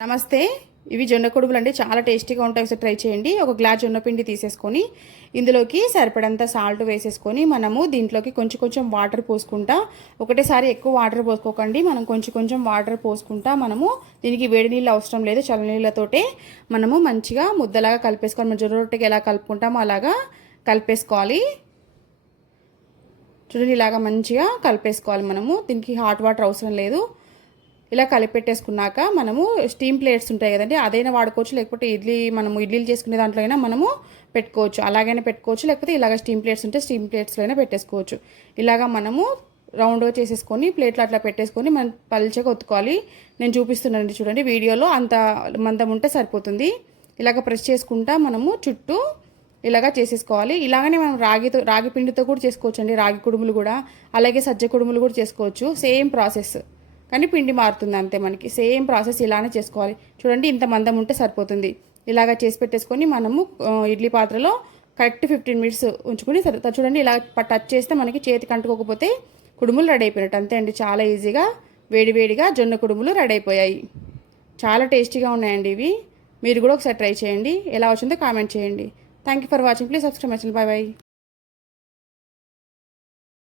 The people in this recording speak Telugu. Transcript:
నమస్తే. ఇవి జొన్న కుడుములు అండి చాలా టేస్టీగా ఉంటాయి. ఒకసారి ట్రై చేయండి. ఒక గ్లాస్ జొన్న పిండి తీసేసుకొని ఇందులోకి సరిపడంత సాల్ట్ వేసేసుకొని మనము దీంట్లోకి కొంచెం కొంచెం వాటర్ పోసుకుంటా. ఒకటేసారి ఎక్కువ వాటర్ పోసుకోకండి. మనం కొంచెం కొంచెం వాటర్ పోసుకుంటా మనము దీనికి వేడి నీళ్ళు అవసరం లేదు. చల్ల నీళ్ళతోటే మనము మంచిగా ముద్దలాగా కలిపేసుకోవాలి. మన జొన్న రొట్టెకి ఎలా కలుపుకుంటామో అలాగా కలిపేసుకోవాలి. చూడండి ఇలాగా మంచిగా కలిపేసుకోవాలి మనము. దీనికి హాట్ వాటర్ అవసరం లేదు. ఇలా కలిపెట్టేసుకున్నాక మనము స్టీమ్ ప్లేట్స్ ఉంటాయి కదండి అదైనా వాడుకోవచ్చు. లేకపోతే ఇడ్లీ మనము ఇడ్లీలు చేసుకునే దాంట్లో అయినా మనము పెట్టుకోవచ్చు. అలాగైనా పెట్టుకోవచ్చు. లేకపోతే ఇలాగ స్టీమ్ ప్లేట్స్ ఉంటే స్టీమ్ ప్లేట్స్లో అయినా పెట్టేసుకోవచ్చు. ఇలాగ మనము రౌండ్గా చేసేసుకొని ప్లేట్లు అట్లా పెట్టేసుకొని మనం పల్చగా ఒత్తుకోవాలి. నేను చూపిస్తున్నానండి చూడండి వీడియోలో అంత మందం ఉంటే సరిపోతుంది. ఇలాగ ప్రెస్ చేసుకుంటా మనము చుట్టూ ఇలాగా చేసేసుకోవాలి. ఇలాగనే మనం రాగితో రాగి పిండితో కూడా చేసుకోవచ్చు అండి రాగి కుడుములు కూడా. అలాగే సజ్జ కుడుములు కూడా చేసుకోవచ్చు. Same process. కానీ పిండి మారుతుంది అంతే మనకి. సేమ్ ప్రాసెస్ ఇలానే చేసుకోవాలి. చూడండి ఇంత మందం ఉంటే సరిపోతుంది. ఇలాగ చేసి పెట్టేసుకొని మనము ఇడ్లీ పాత్రలో కరెక్ట్ ఫిఫ్టీన్ మినిట్స్ ఉంచుకొని తర్వాత చూడండి ఇలా టచ్ చేస్తే మనకి చేతికి అంటుకోకపోతే కుడుములు రెడీ అయిపోయినట్టు. అంతే అండి చాలా ఈజీగా వేడివేడిగా జొన్న కుడుములు రెడీ అయిపోయాయి. చాలా టేస్టీగా ఉన్నాయండి ఇవి. మీరు కూడా ఒకసారి ట్రై చేయండి. ఎలా వచ్చిందో కామెంట్ చేయండి. Thank you for watching. Please subscribe my bye bye